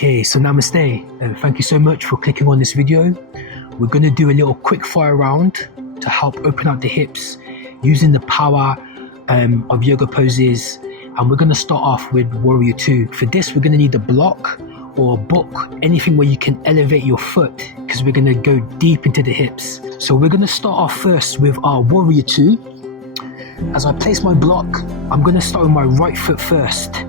Okay, so namaste, and thank you so much for clicking on this video. We're going to do a little quick fire round to help open up the hips using the power of yoga poses, and we're going to start off with Warrior 2. For this, we're going to need a block or a book, anything where you can elevate your foot, because we're going to go deep into the hips. So we're going to start off first with our Warrior 2. As I place my block, I'm going to start with my right foot first.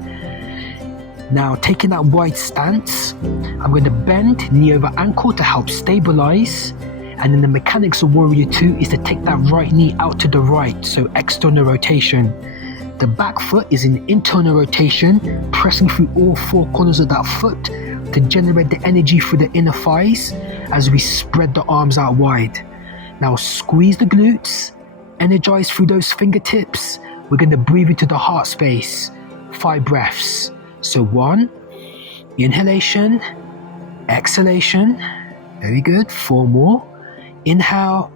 Now, taking that wide stance, I'm going to bend knee over ankle to help stabilize. And then the mechanics of Warrior 2 is to take that right knee out to the right, so external rotation. The back foot is in internal rotation, pressing through all four corners of that foot to generate the energy through the inner thighs as we spread the arms out wide. Now, squeeze the glutes, energize through those fingertips. We're going to breathe into the heart space. 5 breaths. So 1, inhalation, exhalation, very good, 4 more, inhale,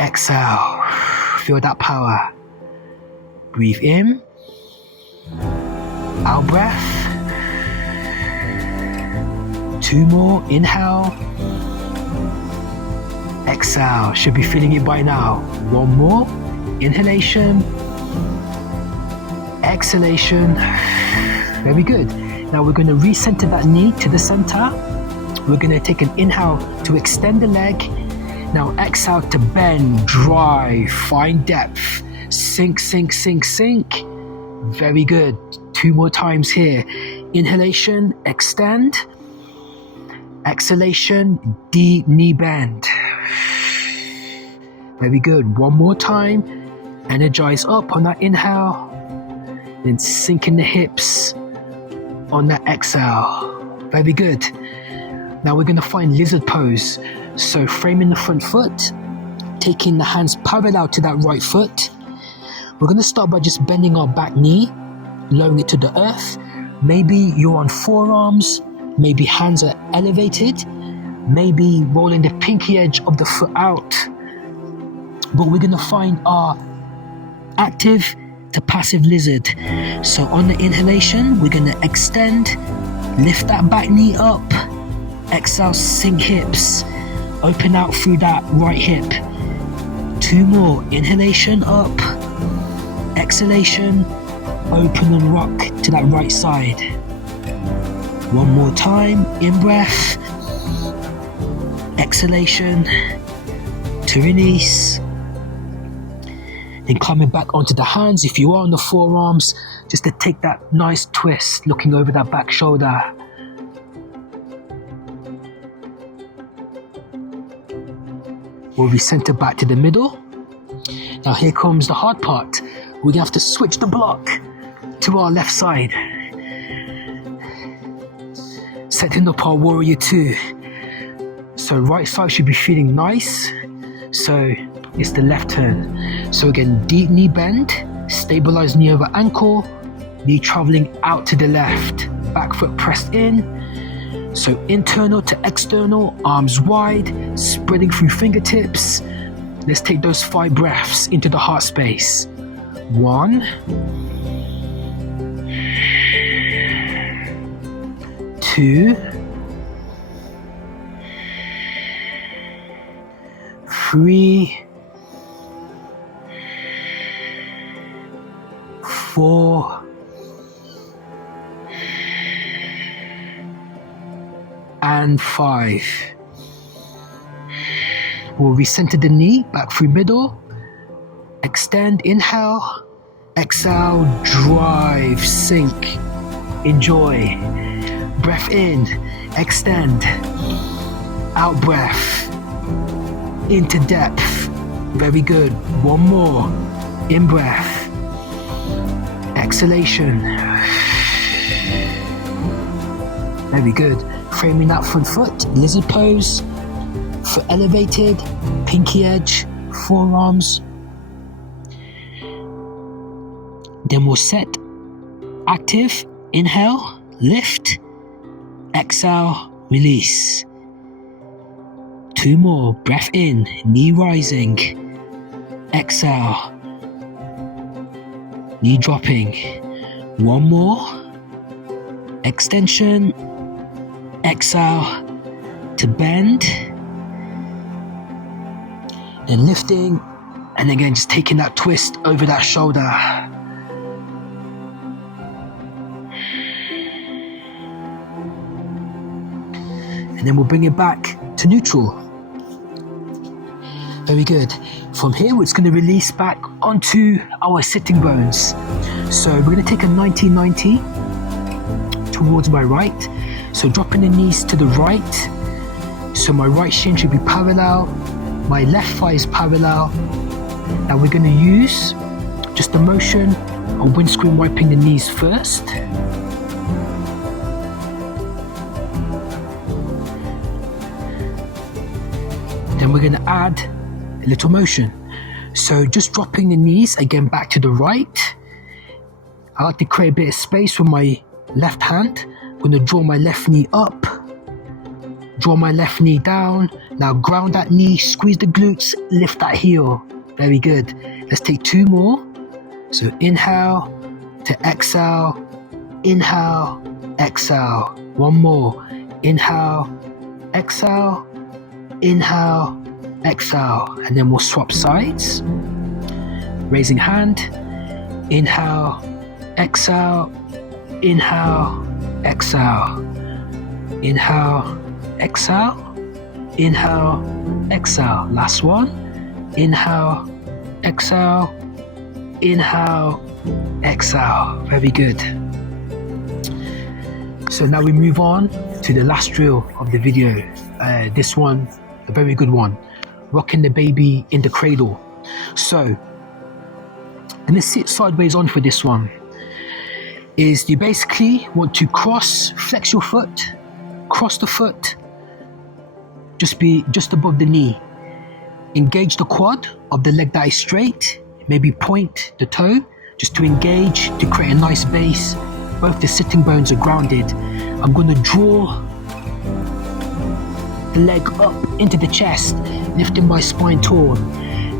exhale, feel that power, breathe in, out breath, 2 more, inhale, exhale, should be feeling it by now, 1 more, inhalation, exhalation, very good. Now we're going to recenter that knee to the center. We're going to take an inhale to extend the leg. Now exhale to bend, drive, find depth, sink, sink, sink, sink. Very good. 2 more times here. Inhalation, extend. Exhalation, deep knee bend. Very good. 1 more time. Energize up on that inhale. Then sink in the hips on that exhale. Very good. Now we're going to find lizard pose. So framing the front foot, taking the hands parallel to that right foot. We're going to start by just bending our back knee, lowering it to the earth. Maybe you're on forearms, maybe hands are elevated, maybe rolling the pinky edge of the foot out. But we're going to find our active to passive lizard. So on the inhalation, we're going to extend, lift that back knee up, exhale, sink hips, open out through that right hip. 2 more, inhalation up, exhalation, open and rock to that right side. 1 more time, in breath, exhalation, to release. Then coming back onto the hands, if you are on the forearms, just to take that nice twist, looking over that back shoulder. We'll recenter back to the middle. Now here comes the hard part. We're going to have to switch the block to our left side. Setting up our Warrior 2. So right side should be feeling nice. So it's the left turn. So again, deep knee bend, stabilize knee over ankle, knee traveling out to the left, back foot pressed in. So internal to external, arms wide, spreading through fingertips. Let's take those 5 breaths into the heart space. 1, 2, 3, 4, and 5. We'll recenter the knee back through middle. Extend, inhale. Exhale, drive, sink. Enjoy. Breath in, extend. Out breath. Into depth. Very good. 1 more. In breath. Exhalation. Very good. Framing that front foot, lizard pose, foot elevated, pinky edge, forearms. Then we'll set active, inhale, lift, exhale, release. 2 more, breath in, knee rising, exhale, knee dropping. 1 more, extension, exhale to bend, then lifting, and again just taking that twist over that shoulder. And then we'll bring it back to neutral. Very good. From here, it's going to release back onto our sitting bones. So we're going to take a 90-90 towards my right. So dropping the knees to the right. So my right shin should be parallel. My left thigh is parallel. Now we're going to use just the motion of windscreen wiping the knees first. Then we're going to add a little motion. So just dropping the knees again back to the right. I like to create a bit of space with my left hand. I'm going to draw my left knee up, draw my left knee down. Now ground that knee, squeeze the glutes, lift that heel. Very good. Let's take two more. So inhale to exhale, inhale, exhale. One more. Inhale, exhale, inhale, exhale. And then we'll swap sides. Raising hand. Inhale, exhale, inhale, exhale. Inhale, exhale, inhale, exhale. Last one. Inhale, exhale, inhale, exhale. Very good. So now we move on to the last drill of the video. This one, a very good one. Rocking the baby in the cradle. So, I'm gonna sit sideways on for this one. Is you basically want to flex your foot, cross the foot, just above the knee. Engage the quad of the leg that is straight, maybe point the toe, just to engage, to create a nice base. Both the sitting bones are grounded. I'm going to draw the leg up into the chest, lifting my spine tall.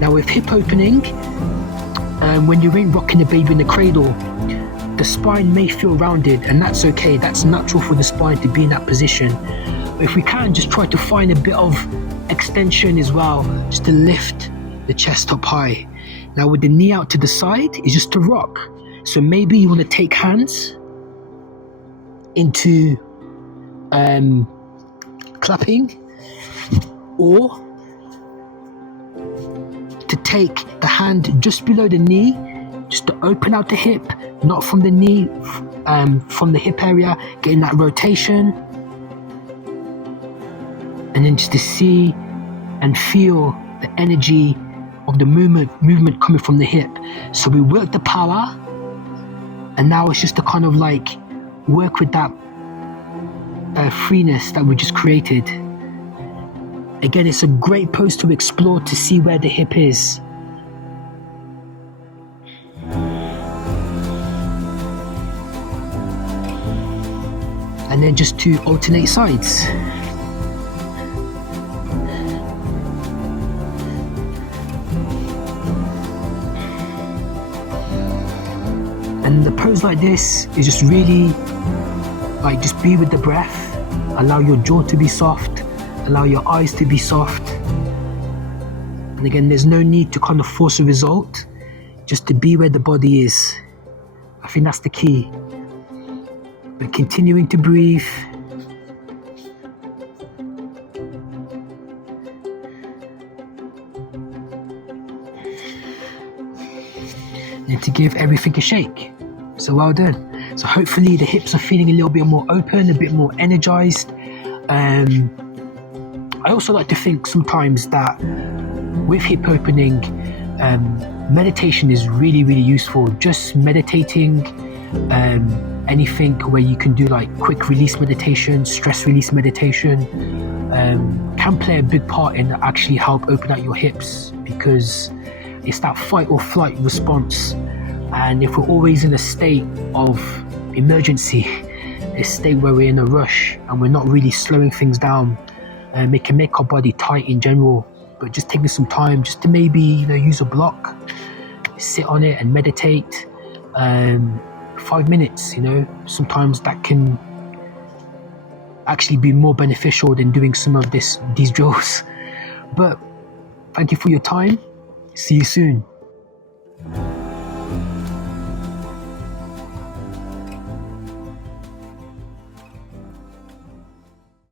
Now with hip opening, when you're rocking the baby in the cradle, the spine may feel rounded, and that's okay. That's natural for the spine to be in that position. But if we can, just try to find a bit of extension as well, just to lift the chest up high. Now with the knee out to the side is just to rock. So maybe you want to take hands into clapping, or to take the hand just below the knee, just to open out the hip, not from the knee, from the hip area, getting that rotation. And then just to see and feel the energy of the movement coming from the hip. So we work the power, and now it's just to kind of like work with that freeness that we just created. Again, it's a great pose to explore, to see where the hip is. And then just to alternate sides. And the pose like this is just really like, just be with the breath, allow your jaw to be soft, allow your eyes to be soft. And again, there's no need to kind of force a result, just to be where the body is. I think that's the key. But continuing to breathe. And to give everything a shake. So well done. So hopefully the hips are feeling a little bit more open, a bit more energized. I also like to think sometimes that with hip opening, meditation is really, really useful. Just meditating, anything where you can do like quick release meditation, stress release meditation, can play a big part in actually help open out your hips, because it's that fight or flight response. And if we're always in a state of emergency, a state where we're in a rush and we're not really slowing things down, it can make our body tight in general. But just taking some time just to maybe, use a block, sit on it and meditate, 5 minutes, sometimes that can actually be more beneficial than doing some of these drills. But thank you for your time. See you soon.